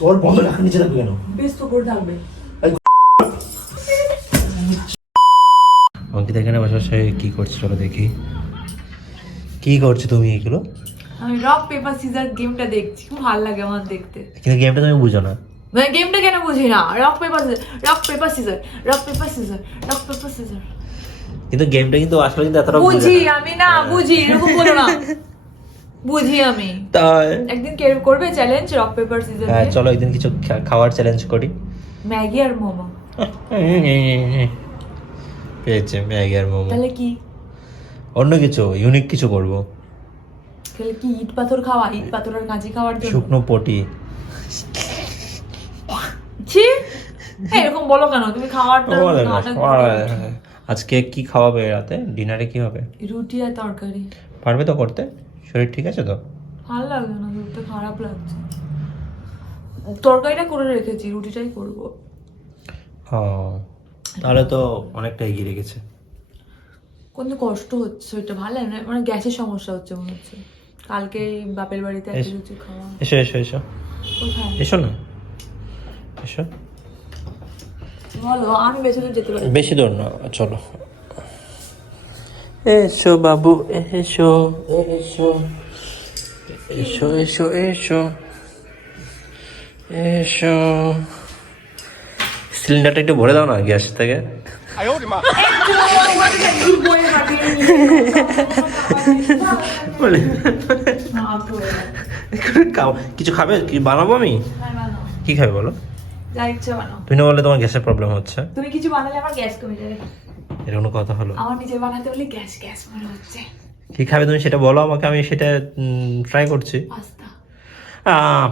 তোর বন্ধ রাখা নিচে থাকবে কেন? বেশ তো করে থাকবে। অঙ্কিতা এখানে বসার সাথে কি করছো চলো দেখি। কি করছো তুমি এগুলো? আমি রক পেপার সিজার গেমটা দেখছি, খুব ভালো লাগে আমার দেখতে। কিন্তু গেমটা তুমি বুঝো না। মানে গেমটা কেন বুঝি না? Rock paper scissor, rock paper scissor, rock paper scissor, rock paper scissor. কিন্তু গেমটা কিন্তু আসলে কিন্তু এতটা বুঝি আমি না, বুঝি এরকম বলো না। বুঝি আমি। তাই একদিন কে করবে চ্যালেঞ্জ রক পেপার সিজার? হ্যাঁ চলো একদিন কিছু খাওয়ার চ্যালেঞ্জ করি। ম্যাগি আর মোমো। পেয়েছে ম্যাগি আর মোমো। তাহলে কি? অন্য কিছু ইউনিক কিছু করব। তাহলে কি ইট পাথর খাওয়া? ইট পাথর আর কাঁচি খাওয়ার জন্য? শুকনো পটি। ছি, এরকম বলো কেন? তুমি খাওয়াটা আজকে কি খাওয়াবে রাতে? ডিনারে কি হবে? রুটি আর তরকারি। পারবে তো করতে? শরীর ঠিক আছে তো? ভালো লাগছে না, রুটিটা খারাপ লাগছে। তরকারিটা করে রেখেছি, রুটিটাই করবো। তাহলে তো অনেকটা এগিয়ে রেখেছে। কিন্তু কষ্ট হচ্ছে, ওইটা ভালো লাগে না, মানে গ্যাসের সমস্যা হচ্ছে মনে হচ্ছে। কালকে বাপের বাড়িতে একটা রুটি খাওয়া। এসো এসো এসো কোথায়? এসো না, এসো। বলো, আমি বেশি দূর যেতে পারি? বেশি দূর না, চলো। এসো বাবু এসো এসো এসো এসো এসো এসো। সিলিন্ডারটা একটু ভরে দাও না গ্যাস থেকে। কিছু খাবে? কি বানাবো আমি? কি খাবে বলো? যা ইচ্ছা বানাও। তুমি না বললে তোমার গ্যাসের প্রবলেম হচ্ছে? তুমি কিছু বানালে আমার গ্যাস কমে যাবে। এটা কোনো কথা হলো? আমার নিজে বানাতে বলে গ্যাস গ্যাস মনে হচ্ছে। কি খাবে তুমি সেটা বলো আমাকে, আমি সেটা ট্রাই করছি। পাস্তা।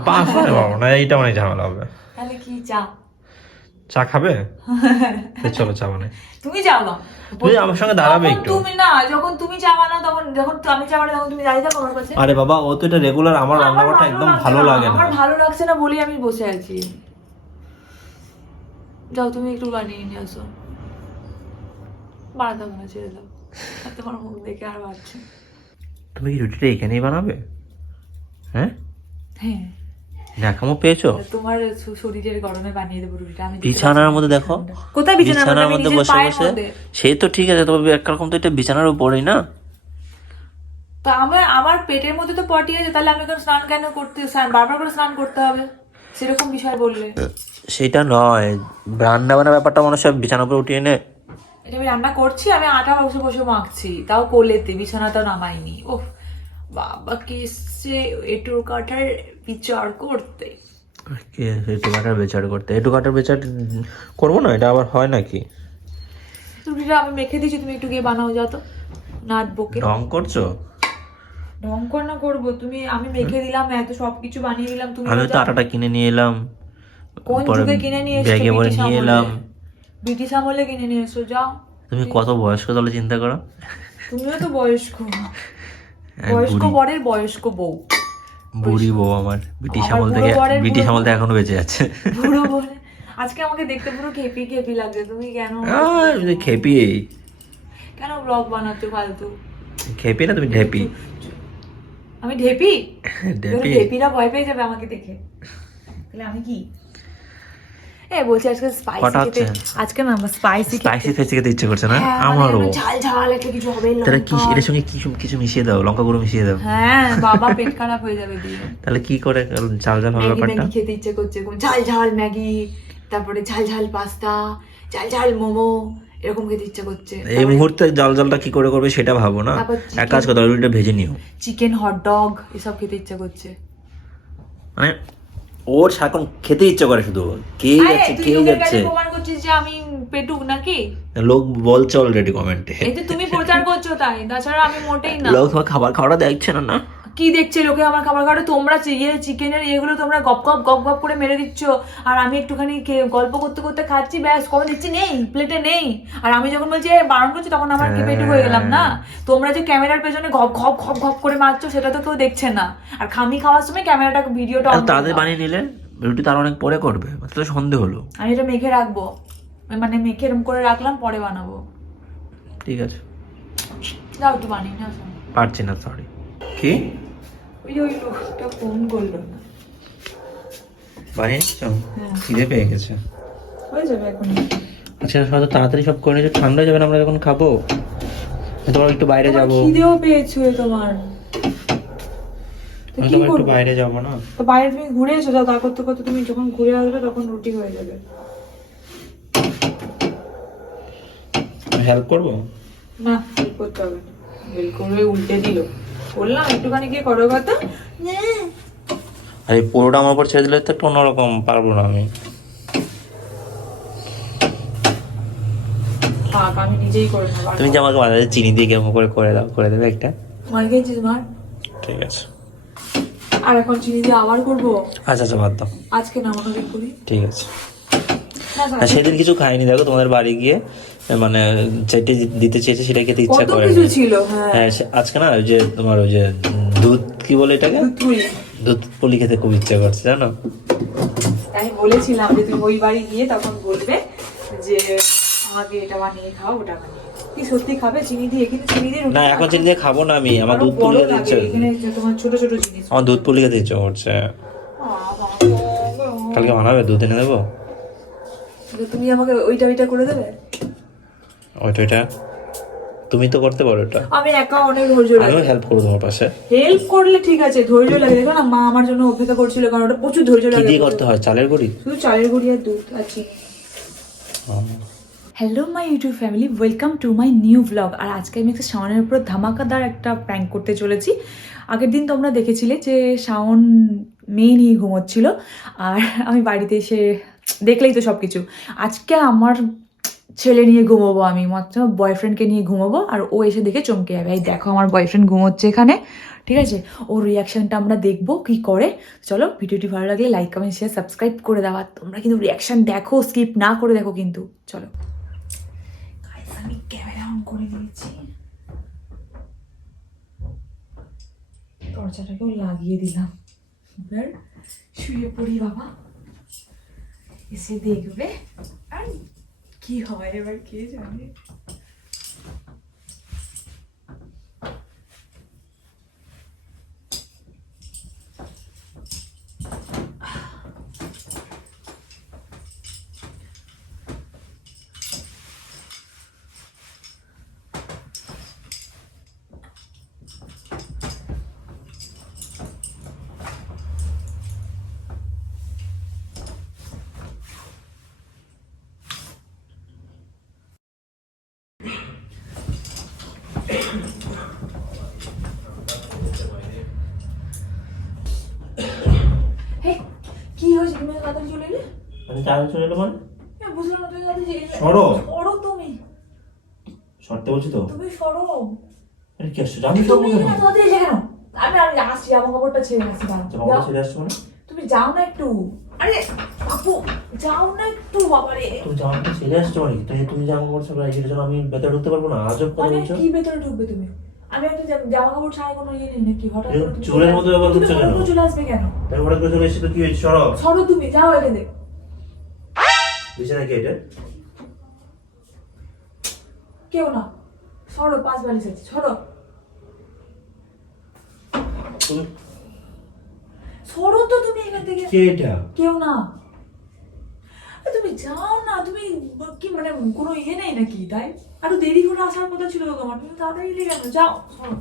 পাস্তা বাবু না, এইটা অনেক ঝামেলা হবে। তাহলে কি? চা। চা খাবে? চলো চা বানাই। তুমি যাও না, তুমি আমার সঙ্গে দাঁড়াবে একটু। তুমি না, যখন তুমি চা বানাও তখন, যখন আমি চা বানাই তখন তুমি দাঁড়িয়ে থাকো আমার কাছে। আরে বাবা, ও তো এটা রেগুলার আমার রান্নাঘরটা একদম ভালো লাগে না। আমার ভালো লাগছে না বলেই আমি বসে আছি। যাও তুমি একটু বানিয়ে নিয়ে আসো। বানাতে হবে না, ছেড়ে দাও। আর তোমার মুখ দেখে আর বাড়ছে। তুমি কি রুটিটা এখানেই বানাবে? হ্যাঁ হ্যাঁ, দেখামো পেয়েছো? তোমার শরীরের গরমে বানিয়ে দেবো রুটিটা আমি। বিছানার মধ্যে দেখো, কোথায় বিছানার মধ্যে বসে বসে। সেই তো ঠিক আছে, তবে একরকম তো এটা বিছানার উপরেই না। তো আমার পেটের মধ্যে তো পটি আছে, তাহলে আমি এখন স্নান কেন করতে, বারবার করে স্নান করতে হবে সেরকম বিষয় বললে? সেটা নয়, রান্না বান্নার ব্যাপারটা মানুষ সব বিছানার উপরে উঠিয়ে নে। এটা আমি রান্না করছি, আমি আটা বসে বসে মাখছি, তাও কোলেতে, বিছানাটা নামাইনি। ওহ বাবা, কেসে এঁটো কাঠার বিচার করতে। এটু কাটার বেচার করতে? এটু কাটার বেচার করবো না, এটা আবার হয় নাকি? রুটিটা আমি মেখে দিয়েছি, তুমি একটু গিয়ে বানাও, যা তো। নাট বকে ঢং করছো? ঢং কর না করবো? তুমি, আমি মেখে দিলাম, এত সবকিছু বানিয়ে দিলাম, তুমি আমি তো আটাটা কিনে নিয়ে এলাম। কোন যুগে কিনে নিয়ে এসেছো? ব্যাগে ভরে নিয়ে এলাম। ব্রিটিশ আমলে কিনে নিয়ে এসো, যাও। তুমি কত বয়স্ক তাহলে চিন্তা করো। তুমিও তো বয়স্ক, বয়স্ক বরের বয়স্ক বউ। বুড়ি বউ আমার, ব্রিটিশ আমল থেকে, ব্রিটিশ আমল থেকে এখনো বেঁচে আছে। বুড়ো বলে আজকে আমাকে দেখতে পুরো খেপি খেপি লাগছে। তুমি কেন খেপি? কেন ব্লগ বানাচ্ছো ফালতু? খেপি না, তুমি ঢেপি। আমি ঢেপি? ঢেপি? ঢেপিরা ভয় পেয়ে যাবে আমাকে দেখে। তাহলে আমি কি? বলছি আজকে স্পাইসি খেতে, আজকে না স্পাইসি খেতে ইচ্ছে করছে না আমারও। ঝাল ঝাল একটা কিছু হবে। তাহলে কি এর সঙ্গে কিছু মিশিয়ে দাও, লঙ্কা গুঁড়ো মিশিয়ে দাও। হ্যাঁ বাবা, পেট খারাপ হয়ে যাবে দিয়ে। তাহলে কি করে ঝাল ঝাল হবে ব্যাপারটা? ম্যাগি খেতে ইচ্ছে করছে, ঝাল ঝাল ম্যাগি, তারপরে ঝাল ঝাল পাস্তা, ঝাল ঝাল মোমো, এরকম খেতে ইচ্ছে করছে। এই মুহূর্তে জাল জালটা কি করে করবে সেটা ভাবো না, এক কাজ করো, আলুটা ভেজে নিও। চিকেন হট ডগ এসব খেতে ইচ্ছে করছে। মানে ওর সারাক্ষণ খেতে ইচ্ছে করে শুধু, কে যাচ্ছে কে যাচ্ছে। প্রমাণ করছিস যে আমি পেটুক নাকি? লোক বলছে অলরেডি কমেন্টে। এই যে তুমি প্রচার করছো তাই, তাছাড়া আমি মোটেই না। লোক তোমার খাবার খাওয়াটা দেখছে না। না কি দেখছে লোকে আমার খাবার খাওয়া? তোমরা চিকেনের ইয়েগুলো তোমরা গপ গপ গপ গপ করে মেরে দিচ্ছ, আর আমি একটুখানি গল্প করতে করতে খাচ্ছি, ব্যাস কমে দিচ্ছি, নেই প্লেটে নেই। আর আমি যখন বলছি বারণ করছি, তখন আমার কি পেটু হয়ে গেলাম না? তোমরা যে ক্যামেরার পেছনে ঘপ ঘপ ঘপ ঘপ করে মারছো, সেটা তো কেউ দেখছে না। আর খামি খাওয়ার সময় ক্যামেরাটা, ভিডিওটা তাদের বানিয়ে নিলে রুটি তার অনেক পরে করবে, তো সন্দেহ হলো। আমি এটা মেখে রাখবো, মানে মেখে এরকম করে রাখলাম, পরে বানাবো। ঠিক আছে, যাও একটু বানিয়ে না। পারছি না, সরি। কি ওই লোকটা ফোন করলো না। বানিয়ে নিচ্ছ? হ্যাঁ। খিদে পেয়ে গেছে। হয়ে যাবে এখন। আচ্ছা হয়তো তাড়াতাড়ি সব করে নিচ্ছ, ঠান্ডা যাবে না আমরা যখন খাবো। তোমার একটু বাইরে যাবো, খিদেও পেয়েছো তোমার। তো কি তোমার একটু করবো? বাইরে যাবো না। তো বাইরে তুমি ঘুরে এসো, যাও তা করতে করতে তুমি যখন ঘুরে আসবে তখন রুটি হয়ে যাবে। হেল্প করবো? না, হেল্প করতে হবে না। হেল্প করবে উল্টে দিল। বললাম একটুখানি গিয়ে করো কথা। আর এই পুরোটা আমার উপর ছেড়ে দিলে তো একটু অন্যরকম, পারবো না আমি। থাক, আমি নিজেই করে নেবো। তুমি যে আমাকে মাঝে মাঝে চিনি দিয়ে কেমন করে দাও, করে দেবে একটা? মার খেয়েছিস মার? ঠিক আছে। আর এখন চিনি দিয়ে আবার করবো? আচ্ছা আচ্ছা বাদ দাও, আজকে না অন্যদিন করি। ঠিক আছে। না, থাক। না সেদিন কিছু খাইনি, দেখো তোমাদের বাড়ি গিয়ে মানে চাইতে দিতে চেয়েছে সেটা খেতে ইচ্ছা কত করে। কিছু ছিল। হ্যাঁ, হ্যাঁ আজকে না ওই যে তোমার ওই যে দুধ কি বলে এটাকে, তুই। দুধ পুলি খেতে খুব ইচ্ছা করছে জানো। আমি বলেছিলাম যে তুমি ওই বাড়ি গিয়ে তখন বলবে যে আমাকে এটা বানিয়ে খাও, ওটা বানিয়ে খাও। কি সত্যি খাবে চিনি দিয়ে? কিন্তু চিনি দিয়ে না এখন চিনি দিয়ে খাবো না আমি, আমার দুধ পুলি খেতে ইচ্ছা, এখানে যে তোমার ছোট ছোট জিনিস। আমার দুধ পুলি খেতে ইচ্ছা করছে। কালকে বানাবে, দুধ এনে দেবো? তো তুমি আমাকে ওইটা করে দেবে? ওইটা তুমি তো করতে পারো ওটা, আমি একা অনেক ধৈর্য লাগে। আমিও হেল্প করবো তোমার পাশে। হেল্প করলে ঠিক আছে, ধৈর্য লাগে। দেখো না মা আমার জন্য অপেক্ষা করছিল, কারণ ওটা প্রচুর ধৈর্য কি লাগে। দিয়ে করতে হয়? চালের গুঁড়ি? শুধু চালের গুঁড়ি আর দুধ আর চিনি। Hello my YouTube family, welcome to my new blog. আর আজকে আমি একটা শাওনের উপর ধামাকাদার একটা প্র্যাঙ্ক করতে চলেছি। আগের দিন তোমরা দেখেছিলে যে শাওন মেয়ে নিয়ে ঘুমোচ্ছিল, আর আমি বাড়িতে এসে দেখলেই তো সব কিছু। আজকে আমার ছেলে নিয়ে ঘুমোবো, আমি মাত্র বয়ফ্রেন্ডকে নিয়ে ঘুমোবো, আর ও এসে দেখে চমকে যাবে। এই দেখো আমার বয়ফ্রেন্ড ঘুমোচ্ছে এখানে, ঠিক আছে? ওর রিয়াকশনটা আমরা দেখবো কি করে। চলো, ভিডিওটি ভালো লাগলে লাইক কমেন্ট শেয়ার সাবস্ক্রাইব করে দেওয়া। তোমরা কিন্তু রিয়াকশন দেখো, স্কিপ না করে দেখো কিন্তু। চলো, আমি ক্যামেরা অন করে দিয়েছি, দরজাটাকেও লাগিয়ে দিলাম। এবার শুয়ে পড়ি বাবা, এসে দেখবে আর কি হয় এবার কে জানে। কি হয়েছে? তুমি তাড়াতাড়ি চলে এলে? আমি তাড়াতাড়ি চলে এলাম মানে? বুঝলাম না, তুমি তাড়াতাড়ি এলে। সরো। সরো তুমি, সরতে বলছি তো। তুমি সরো। আরে কি আসছে? আমি সরবো তুমি কেন? না তাড়াতাড়ি এলে কেন? আমি আসছি, জামা কাপড়টা ছেড়ে আসছি। জামা কাপড় ছেড়ে আসছো মানে? তুমি যাও না একটু। আরে আপু, যাও না একটু বাবারে। তুমি জামা কাপড় ছেড়ে আসছো মানে? তুমি জামা কাপড় ছেড়ে এটার জন্য আমি ভেতরে ঢুকতে পারবো না? আজব কথা মানে বলছো। কি ভেতরে ঢুকবে তুমি? আমি একটা জামা কাপড় ছাড়া কোনো ইয়ে নেই নাকি? হঠাৎ করে তুমি চুলের মতো ব্যাপার তুমি করছো হঠাৎ কেন? করে চলে আসবে কেন? তুমি হঠাৎ করে চলে এসে তো কি হয়েছে? সরো। সরো তুমি, যাও এখানে। বিছানা কি এটা? কেউ না, সরো, 5 বালিশ আছে, সরো। তুমি সরো তো তুমি এখান থেকে। কে এটা? কেউ না। তুমি যাও না, তুমি কি মানে কোনো ইয়ে নেই নাকি? তাই আরো দেরি করে আসার কথা ছিল তো তোমার, তুমি তাড়াতাড়ি এলে কেন? যাও, সরো।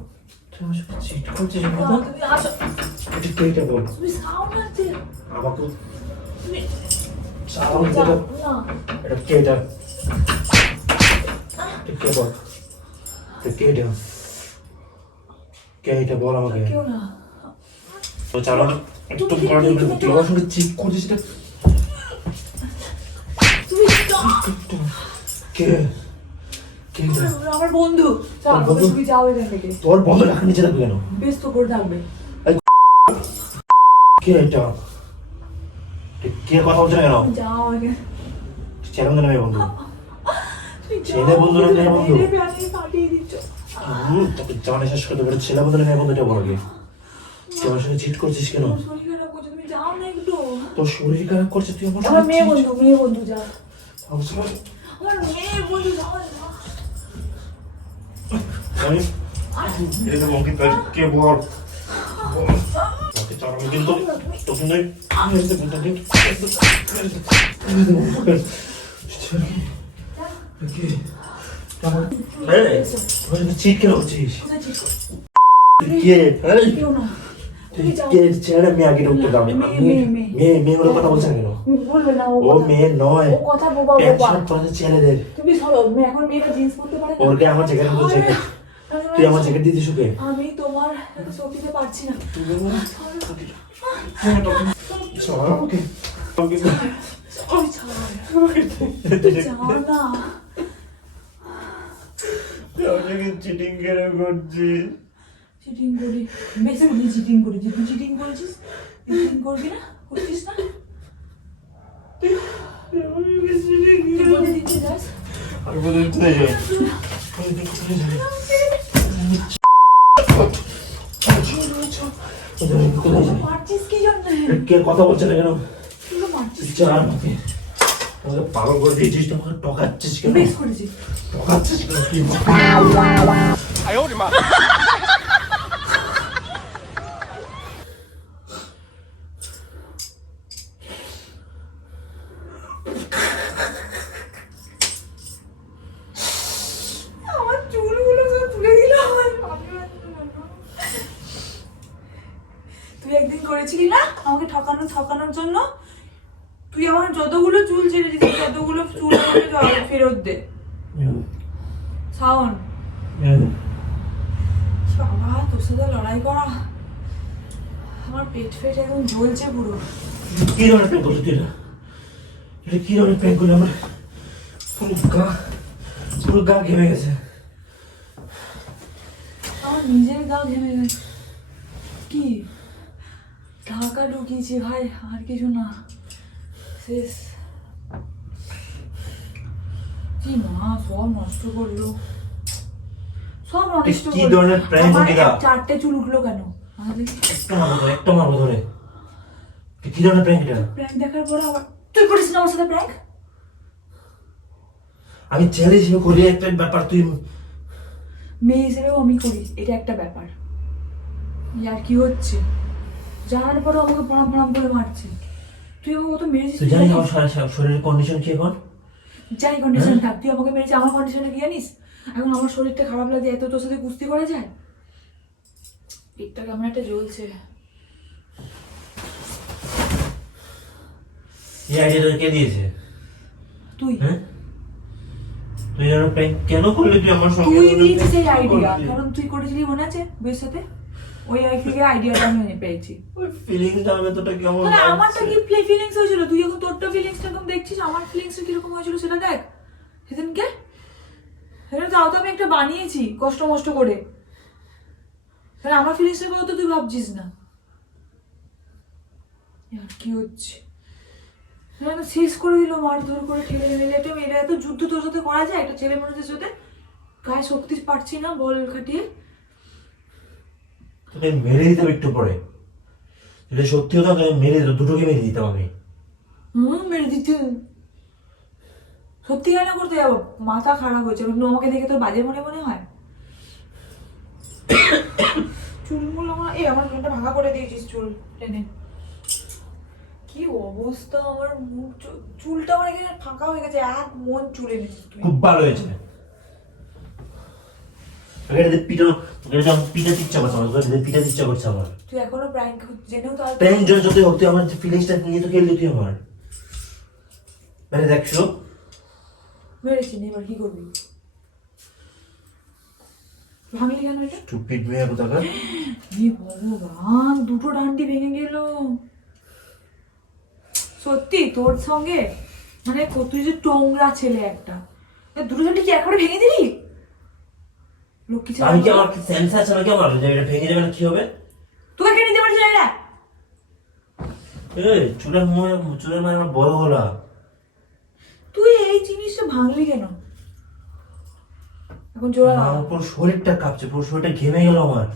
তুমি আমার সাথে চিট করছিস যাও, কথা? তুমি আসো। এটা কে এটা বল? তুমি যাও না যে। আমাকে তুমি চাও যাও এটা। না। এটা কে এটা? এটা কে বল? এটা কে এটা? কে এটা বল আমাকে? কেউ না। তো চালো একটু পরে তুই আমার সঙ্গে চিট করছিস এটা? তুমি যাও। কে? কে এটা? আমার বন্ধু। যাও, তোর বন্ধু? তুমি যাও এখান থেকে। তোর বন্ধু রাখা নিচে থাকবে কেন? বেশ তো করে থাকবে। কে এটা? কে কথা বলছে না কেন? যাও এখানে। ছেলে বন্ধু না মেয়ে বন্ধু? তুমি যাও, ছেলে বন্ধু না মেয়ে বন্ধু? মেরে ফেলে পাঠিয়ে দিচ্ছ। তোকে জানা শেষ করতে পারে। ছেলে বন্ধু না মেয়ে বন্ধু এটা বড় কি? তুই আমার সঙ্গে চিট করছিস কেন? আমার শরীর খারাপ করছে, তুমি যাও না একটু। তোর শরীর খারাপ করছে, তুই আমার আমার সঙ্গে মেয়ে cheat- বন্ধু, মেয়ে বন্ধু, যাও। আমার সঙ্গে- আমার মেয়ে বন্ধু, যাও, যাও। আমি এটা তো মঙ্কিত ভাই, কে বল? আমি কিন্তু তোকে নয় চিট কেন হচ্ছিস ছেড়ে মেয়ে আগে ঢুকতো দামে মেয়ে ওরা কথা বলছে কেন বলবে না ও মেয়ে নয় ও কথা বোবা টেনশন পড়ে ছেলেদের তুমি সরো এখন মেয়েরা জিন্স পরতে পারে না ওরকে আমার জ্যাকেট বলছে তুই আমার জ্যাকেট দিতে শুকে আমি তোমার শক্তিতে পারছি না ওকে ওই ছাড় না চিটিং কেন করছিস চিটিং করি বেশি বলি চিটিং করি যে তুই চিটিং করেছিস চিটিং করবি না করছিস না তুই বলে দিতে যাস আমি বলে দিতে যাই পারছিস কি জন্য কে কথা বলছে না কেন তুই তো পারছিস চার আমাকে আমাকে পাগল করে দিয়েছিস তোমাকে টকাচ্ছিস কেন বেশ করেছিস টকাচ্ছিস কেন কি আমার চুলগুলো সব তুলে দিল তুই একদিন করেছিলি না আমাকে ঠকানোর জন্য তুই আমার যতগুলো চুল ছেড়ে দিছিস ততগুলো চুল আমাকে ফেরত দে শাওন বাবা তোর সাথে লড়াই করা আমার পেট একদম জ্বলছে পুরো কি ধরনের প্র্যাঙ্ক করলি তুই না এটা কি ধরনের প্র্যাঙ্ক করলি আমার পুরো গা ঘেমে গেছে আমার নিজের গা ঘেমে গেছে কি ঢাকা ঢুকিয়েছি ভাই আর কিছু না শেষ কি মা সব নষ্ট করলো সব নষ্ট কি ধরনের prank অঙ্কিতা? চারটে চুল উঠলো কেন একটা মারবো ধরে কি ধরনের প্র্যাঙ্ক এটা প্র্যাঙ্ক দেখার পর আবার তুই করিস না আমার সাথে প্র্যাঙ্ক আমি ছেলে হিসেবে করি একটা ব্যাপার তুই মেয়ে হিসেবেও আমি করি এটা একটা ব্যাপার আর কি হচ্ছে জানার পরও আমাকে প্রণাম প্রণাম করে মারছে তুই আমাকে কত মেরেছিস তুই জানিস আমার শরীরের কন্ডিশন কি এখন যাই কন্ডিশন থাক তুই আমাকে মেরেছিস আমার কন্ডিশনে কি জানিস এখন আমার শরীরটা খারাপ লাগে এত তোর সাথে কুস্তি করা যায় পেটটা কেমন একটা জ্বলছে এই আইডিয়াটা কে দিয়েছে তুই হ্যাঁ তুই যেন প্র্যাঙ্ক কেন করলি তুই আমার সঙ্গে তুই দিয়েছিস এই আইডিয়া কারণ তুই করেছিলি মনে আছে বইয়ের সাথে ওই থেকে আইডিয়াটা আমি পেয়েছি ওই ফিলিংসটা আমি তোটা কেমন তাহলে আমারটা কি ফিলিংস হয়েছিল তুই এখন তোরটা ফিলিংস এরকম দেখছিস আমার ফিলিংসটা কিরকম হয়েছিল সেটা দেখ সেদিনকে সেটা তাও তো আমি একটা বানিয়েছি কষ্ট মষ্ট করে তাহলে আমার ফিলিংসের কথা তো তুই ভাবছিস না আর কি হচ্ছে শেষ করে দিল মারধর করে ঠেলে মেলে একটা মেয়েরা এত যুদ্ধ তোর সাথে করা যায় একটা ছেলে মানুষের সাথে গায়ে শক্তি পাচ্ছি না বল খাটিয়ে তোকে মেরে দিতাম একটু পরে যদি সত্যি হতো তাহলে মেরে দিত দুটোকে মেরে দিতাম আমি মেরে দিতে সত্যি কেন করতে যাবো মাথা খারাপ হয়েছে আমাকে দেখে তোর বাজে মনে মনে হয় চুলগুলো আমার চুলটা ভাঙা করে দিয়েছিস চুল টেনে কি অবস্থা আমার মুখ চুলটা আমার এখানে ফাঁকা হয়ে গেছে এক মন চুল এনেছিস তুই খুব ভালো হয়েছে পিটাতে ইচ্ছা করছে আমার পিটাতে ইচ্ছা করছে আমার তুই এখনো প্র্যাঙ্ক জেনেও তো প্র্যাঙ্ক জন্য যতই হোক তুই আমার ফিলিংসটা নিয়ে তো খেললি তুই আমার মানে দেখছো মেরেছি নি এবার কি করবি ভাঙলি কেন এটা স্টুপিড মেয়ে কোথাকার ভগবান দুটো ডান্ডি ভেঙে গেল সত্যি তোর সঙ্গে মানে তুই যে টোংরা ছেলে একটা দুটো ডান্ডি কি একবারে ভেঙে দিলি লক্ষ্মী ছেলে আমি কি আমার সেন্স আছে আমাকে আমার যে এটা ভেঙে যাবে না কি হবে তোকে কে নিতে পারছিস না এই চুলের মানে আমার বড় হলা তুই এই জিনিসটা ভাঙলি কেন এখন জোড়া আমার পুরো শরীরটা কাঁপছে পুরো শরীরটা ঘেমে গেল আমার